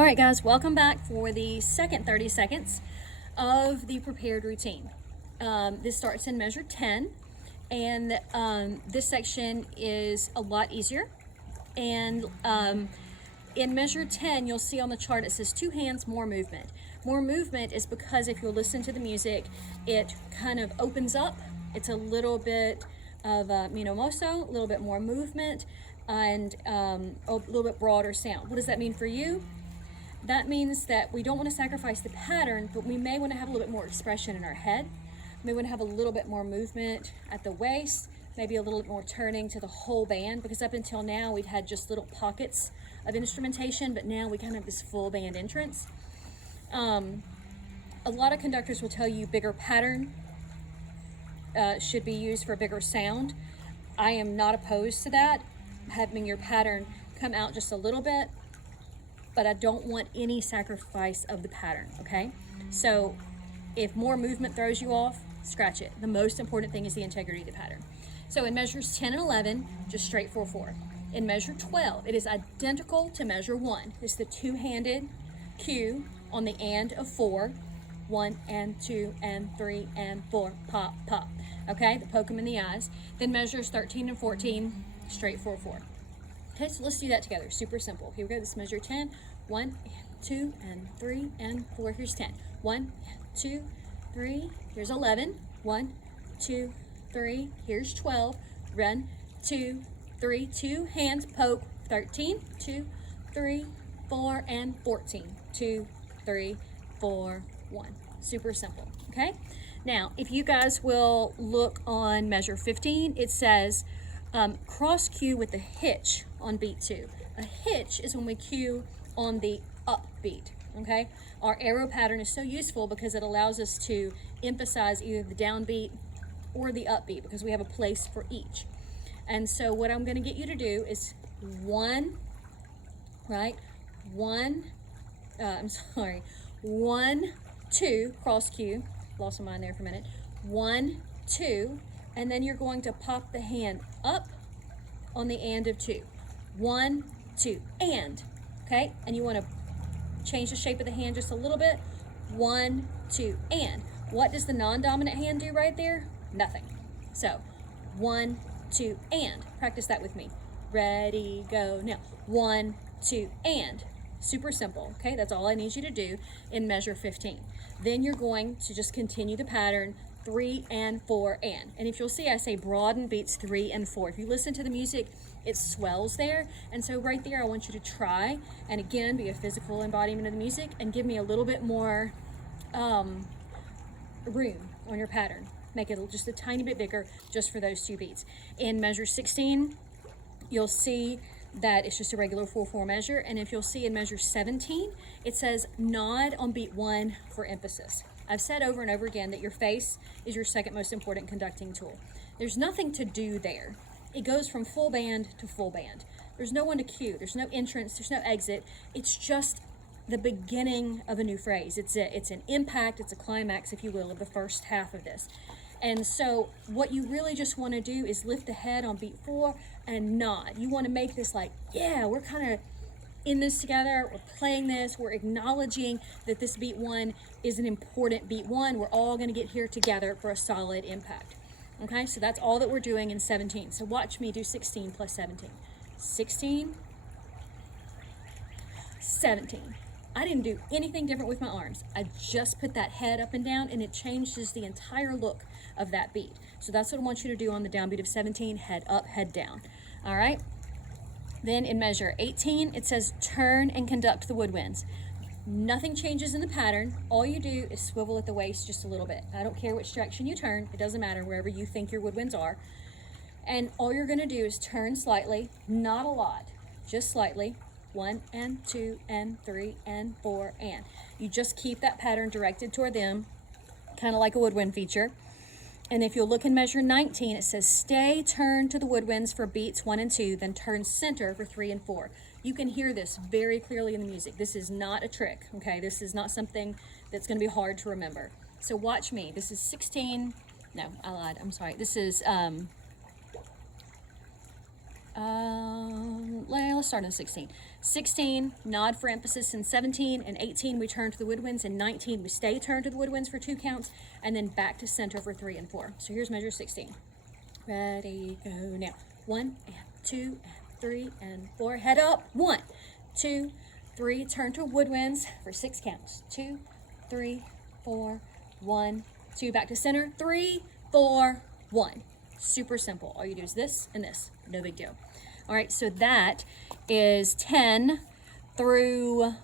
All right, guys, welcome back for the second 30 seconds of the prepared routine. This starts in measure 10, and this section is a lot easier. And in measure 10, you'll see on the chart it says 2 hands, more movement. More movement is because if you'll listen to the music, it kind of opens up. It's a little bit of mosso, a little bit more movement, and a little bit broader sound. What does that mean for you? That means that we don't want to sacrifice the pattern, but we may want to have a little bit more expression in our head. We may want to have a little bit more movement at the waist, maybe a little bit more turning to the whole band, because up until now we've had just little pockets of instrumentation, but now we kind of have this full band entrance. A lot of conductors will tell you bigger pattern should be used for a bigger sound. I am not opposed to that, having your pattern come out just a little bit, but I don't want any sacrifice of the pattern, okay? So if more movement throws you off, scratch it. The most important thing is the integrity of the pattern. So in measures 10 and 11, just straight 4/4. In measure 12, it is identical to measure 1. It's the two-handed cue on the and of 4. 1 and 2 and 3 and 4, pop, pop. Okay, the poke them in the eyes. Then measures 13 and 14, straight 4/4. Okay, so let's do that together. Super simple. Here we go. This is measure 10. 1 and 2 and 3 and 4. Here's 10. 1, 2, 3. Here's 11. 1, 2, 3. Here's 12. Run. 2, 3. 2 hands. Poke. 13. 2, 3, 4, and 14. 2, 3, 4, 1. Super simple. Okay. Now, if you guys will look on measure 15, it says cross cue with the hitch on beat 2. A hitch is when we cue on the up beat, okay? Our arrow pattern is so useful because it allows us to emphasize either the downbeat or the upbeat because we have a place for each. And so what I'm gonna get you to do is 1, right? 1, 1, 2, cross cue, lost my mind there for a minute. 1, 2, and then you're going to pop the hand up on the and of 2. 1, 2, and, okay? And you want to change the shape of the hand just a little bit. 1, 2, and. What does the non-dominant hand do right there? Nothing. So, 1, 2, and. Practice that with me. Ready, go, now. 1, 2, and. Super simple, okay? That's all I need you to do in measure 15. Then you're going to just continue the pattern 3 and 4 and. And if you'll see, I say broaden beats 3 and 4. If you listen to the music, it swells there. And so right there, I want you to try, and again, be a physical embodiment of the music and give me a little bit more room on your pattern. Make it just a tiny bit bigger just for those 2 beats. In measure 16, you'll see that it's just a regular 4/4 measure. And if you'll see in measure 17, it says nod on beat 1 for emphasis. I've said over and over again that your face is your second most important conducting tool. There's nothing to do there. It goes from full band to full band. There's no one to cue. There's no entrance. There's no exit. It's just the beginning of a new phrase. It's an impact. It's a climax, if you will, of the first half of this. And so what you really just want to do is lift the head on beat 4 and nod. You want to make this like, yeah, we're kind of in this together, we're playing this, we're acknowledging that this beat 1 is an important beat 1. We're all going to get here together for a solid impact. Okay, so that's all that we're doing in 17. So watch me do 16 plus 17. 16, 17. I didn't do anything different with my arms. I just put that head up and down, and it changes the entire look of that beat. So that's what I want you to do on the downbeat of 17, head up, head down. All right? Then in measure 18, it says turn and conduct the woodwinds. Nothing changes in the pattern. All you do is swivel at the waist just a little bit. I don't care which direction you turn. It doesn't matter, wherever you think your woodwinds are. And all you're going to do is turn slightly, not a lot, just slightly. 1 and 2 and 3 and 4 and. You just keep that pattern directed toward them, kind of like a woodwind feature. And if you'll look in measure 19, it says stay turn to the woodwinds for beats 1 and 2, then turn center for 3 and 4. You can hear this very clearly in the music. This is not a trick, okay? This is not something that's going to be hard to remember. So watch me. This is 16. No, I lied. I'm sorry. This is let's start on 16. 16, nod for emphasis in 17, and 18 we turn to the woodwinds, and 19 we stay turned to the woodwinds for 2 counts, and then back to center for 3 and 4. So here's measure 16. Ready, go now. 1 and 2 and 3 and 4. Head up. 1, 2, 3. Turn to woodwinds for 6 counts. 2, 3, 4, 1, 2. Back to center. 3, 4, 1. Super simple. All you do is this and this. No big deal. All right, so that is 10 through